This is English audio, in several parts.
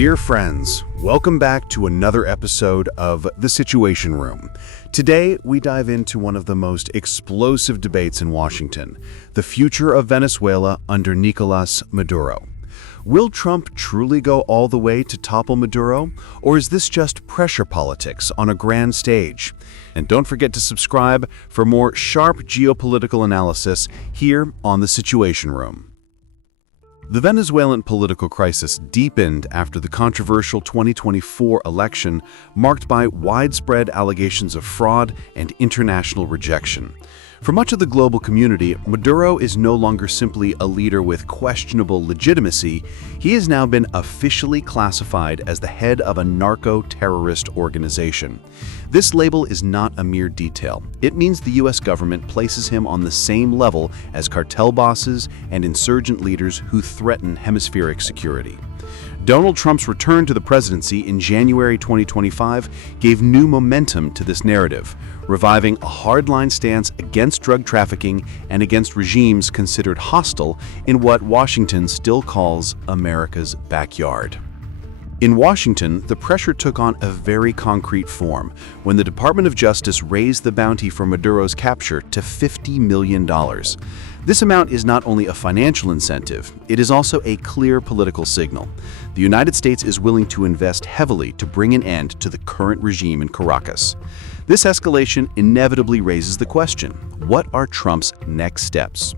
Dear friends, welcome back to another episode of The Situation Room. Today, we dive into one of the most explosive debates in Washington, the future of Venezuela under Nicolás Maduro. Will Trump truly go all the way to topple Maduro, or is this just pressure politics on a grand stage? And don't forget to subscribe for more sharp geopolitical analysis here on The Situation Room. The Venezuelan political crisis deepened after the controversial 2024 election, marked by widespread allegations of fraud and international rejection. For much of the global community, Maduro is no longer simply a leader with questionable legitimacy. He has now been officially classified as the head of a narco-terrorist organization. This label is not a mere detail. It means the U.S. government places him on the same level as cartel bosses and insurgent leaders who threaten hemispheric security. Donald Trump's return to the presidency in January 2025 gave new momentum to this narrative, reviving a hardline stance against drug trafficking and against regimes considered hostile in what Washington still calls America's backyard. In Washington, the pressure took on a very concrete form when the Department of Justice raised the bounty for Maduro's capture to $50 million. This amount is not only a financial incentive, it is also a clear political signal. The United States is willing to invest heavily to bring an end to the current regime in Caracas. This escalation inevitably raises the question, what are Trump's next steps?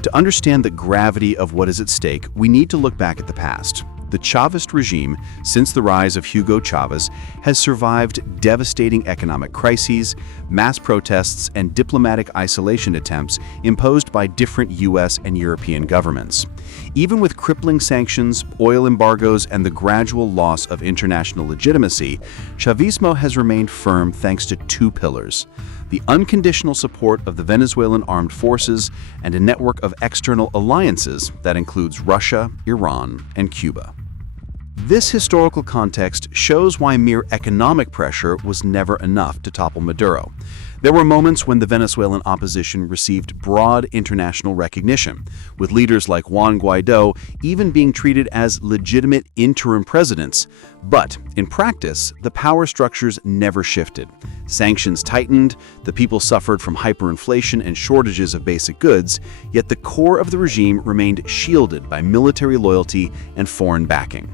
To understand the gravity of what is at stake, we need to look back at the past. The Chavist regime, since the rise of Hugo Chavez, has survived devastating economic crises, mass protests, and diplomatic isolation attempts imposed by different U.S. and European governments. Even with crippling sanctions, oil embargoes, and the gradual loss of international legitimacy, Chavismo has remained firm thanks to two pillars: the unconditional support of the Venezuelan armed forces and a network of external alliances that includes Russia, Iran, and Cuba. This historical context shows why mere economic pressure was never enough to topple Maduro. There were moments when the Venezuelan opposition received broad international recognition, with leaders like Juan Guaido even being treated as legitimate interim presidents. But in practice, the power structures never shifted. Sanctions tightened, the people suffered from hyperinflation and shortages of basic goods, yet the core of the regime remained shielded by military loyalty and foreign backing.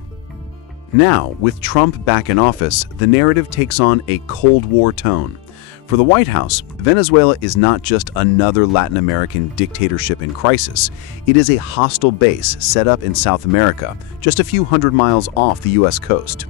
Now, with Trump back in office, the narrative takes on a Cold War tone. For the White House, Venezuela is not just another Latin American dictatorship in crisis. It is a hostile base set up in South America, just a few hundred miles off the U.S. coast.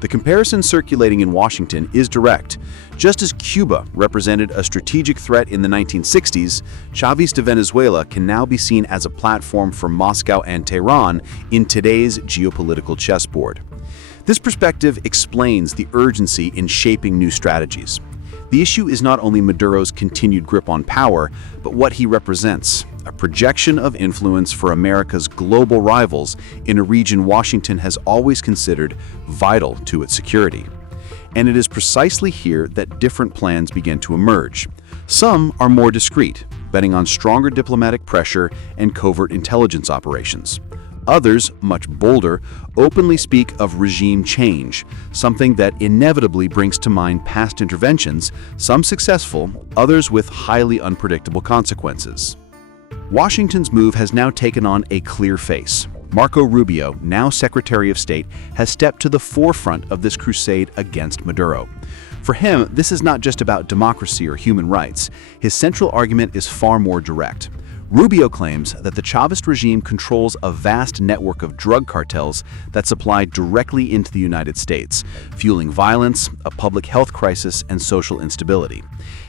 The comparison circulating in Washington is direct. Just as Cuba represented a strategic threat in the 1960s, Chavista Venezuela can now be seen as a platform for Moscow and Tehran in today's geopolitical chessboard. This perspective explains the urgency in shaping new strategies. The issue is not only Maduro's continued grip on power, but what he represents: a projection of influence for America's global rivals in a region Washington has always considered vital to its security. And it is precisely here that different plans begin to emerge. Some are more discreet, betting on stronger diplomatic pressure and covert intelligence operations. Others, much bolder, openly speak of regime change, something that inevitably brings to mind past interventions, some successful, others with highly unpredictable consequences. Washington's move has now taken on a clear face. Marco Rubio, now Secretary of State, has stepped to the forefront of this crusade against Maduro. For him, this is not just about democracy or human rights. His central argument is far more direct. Rubio claims that the Chavist regime controls a vast network of drug cartels that supply directly into the United States, fueling violence, a public health crisis, and social instability.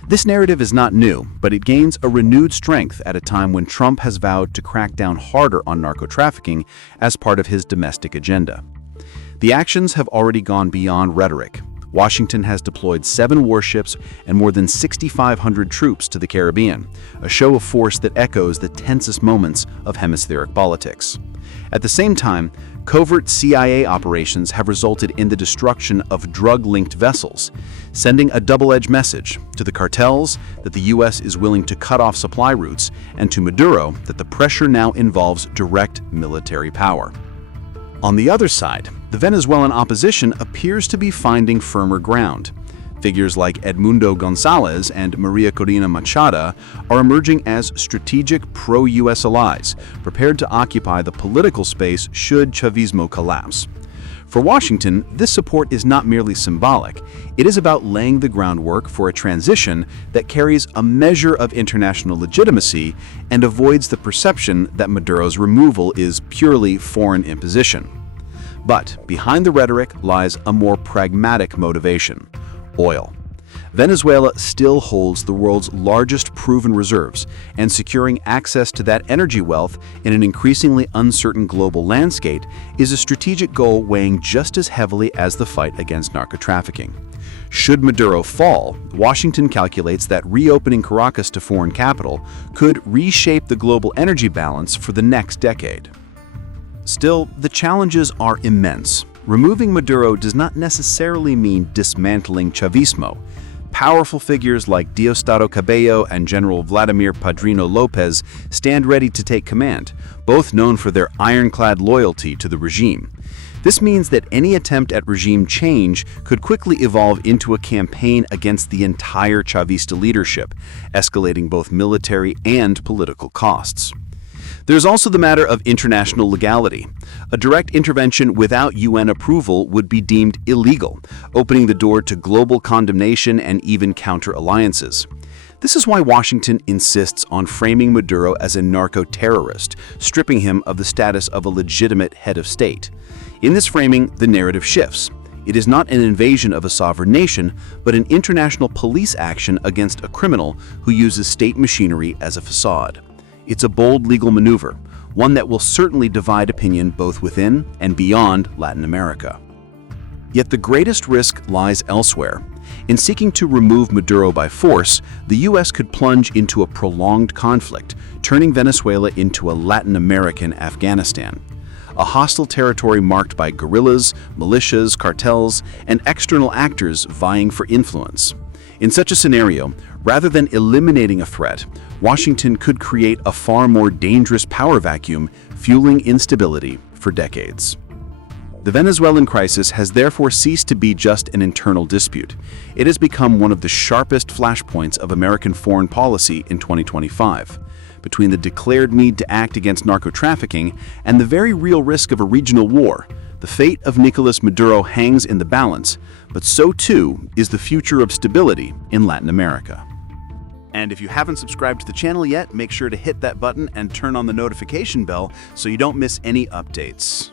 This narrative is not new, but it gains a renewed strength at a time when Trump has vowed to crack down harder on narco-trafficking as part of his domestic agenda. The actions have already gone beyond rhetoric. Washington has deployed 7 warships and more than 6,500 troops to the Caribbean, a show of force that echoes the tensest moments of hemispheric politics. At the same time, covert CIA operations have resulted in the destruction of drug-linked vessels, sending a double-edged message to the cartels that the U.S. is willing to cut off supply routes, and to Maduro that the pressure now involves direct military power. On the other side, the Venezuelan opposition appears to be finding firmer ground. Figures like Edmundo Gonzalez and Maria Corina Machado are emerging as strategic pro-US allies, prepared to occupy the political space should Chavismo collapse. For Washington, this support is not merely symbolic. It is about laying the groundwork for a transition that carries a measure of international legitimacy and avoids the perception that Maduro's removal is purely foreign imposition. But behind the rhetoric lies a more pragmatic motivation: oil. Venezuela still holds the world's largest proven reserves, and securing access to that energy wealth in an increasingly uncertain global landscape is a strategic goal weighing just as heavily as the fight against narco-trafficking. Should Maduro fall, Washington calculates that reopening Caracas to foreign capital could reshape the global energy balance for the next decade. Still, the challenges are immense. Removing Maduro does not necessarily mean dismantling Chavismo. Powerful figures like Diosdado Cabello and General Vladimir Padrino Lopez stand ready to take command, both known for their ironclad loyalty to the regime. This means that any attempt at regime change could quickly evolve into a campaign against the entire Chavista leadership, escalating both military and political costs. There's also the matter of international legality. A direct intervention without UN approval would be deemed illegal, opening the door to global condemnation and even counter-alliances. This is why Washington insists on framing Maduro as a narco-terrorist, stripping him of the status of a legitimate head of state. In this framing, the narrative shifts. It is not an invasion of a sovereign nation, but an international police action against a criminal who uses state machinery as a facade. It's a bold legal maneuver, one that will certainly divide opinion both within and beyond Latin America. Yet the greatest risk lies elsewhere. In seeking to remove Maduro by force, the U.S. could plunge into a prolonged conflict, turning Venezuela into a Latin American Afghanistan. A hostile territory marked by guerrillas, militias, cartels, and external actors vying for influence. In such a scenario, rather than eliminating a threat, Washington could create a far more dangerous power vacuum, fueling instability for decades. The Venezuelan crisis has therefore ceased to be just an internal dispute. It has become one of the sharpest flashpoints of American foreign policy in 2025. Between the declared need to act against narco-trafficking and the very real risk of a regional war, the fate of Nicolás Maduro hangs in the balance, but so too is the future of stability in Latin America. And if you haven't subscribed to the channel yet, make sure to hit that button and turn on the notification bell so you don't miss any updates.